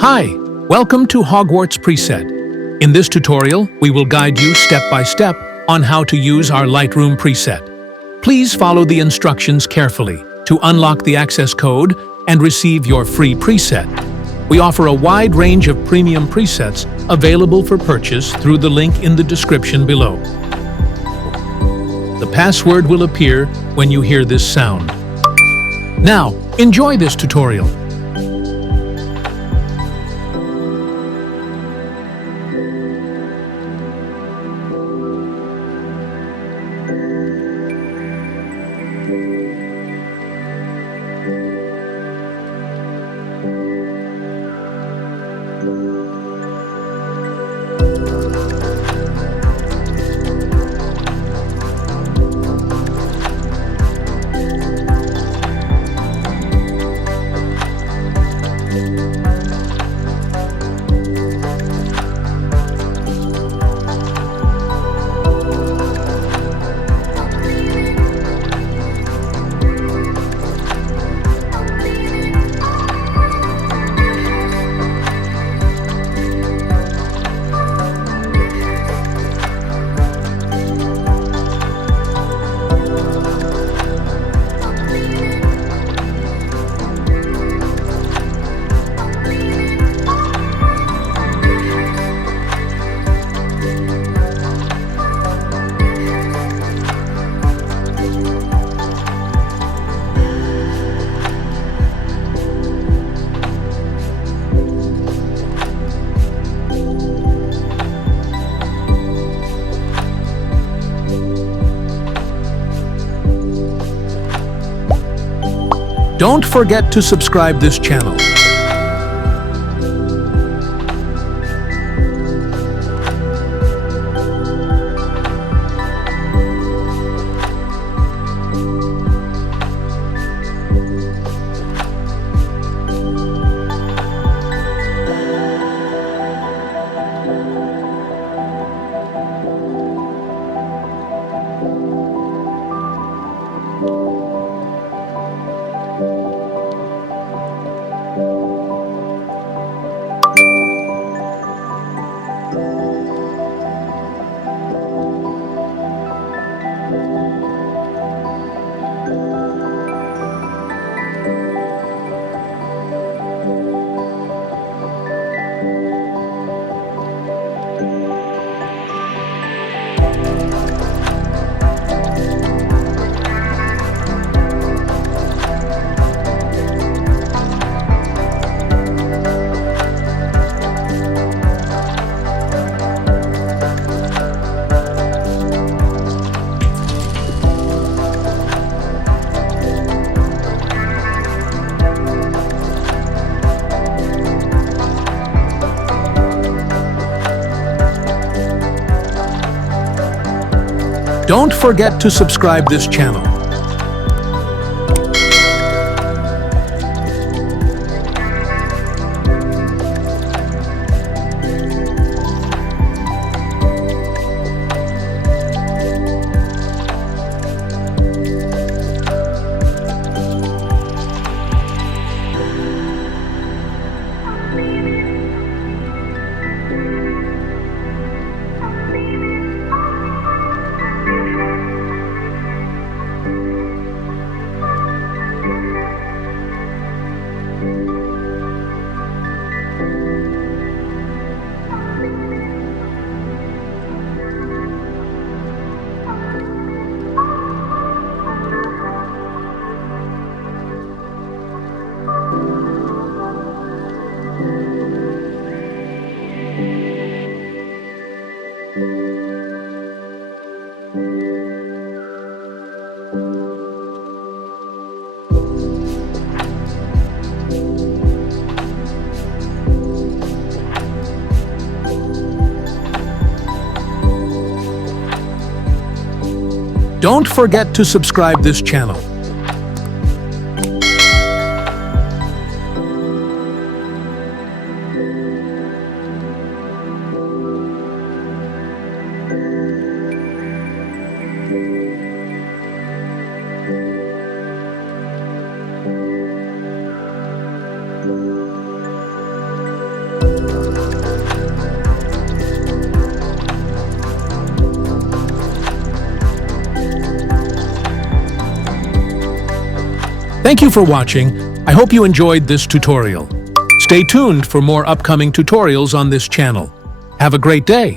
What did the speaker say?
Hi, welcome to 𝗬𝗢𝗡. In this tutorial, we will guide you step by step on how to use our Lightroom preset. Please follow the instructions carefully to unlock the access code and receive your free preset. We offer a wide range of premium presets available for purchase through the link in the description below. The password will appear when you hear this sound. Now, enjoy this tutorial. Don't forget to subscribe this channel. Don't forget to subscribe this channel. Don't forget to subscribe this channel. Thank you for watching. I hope you enjoyed this tutorial. Stay tuned for more upcoming tutorials on this channel. Have a great day.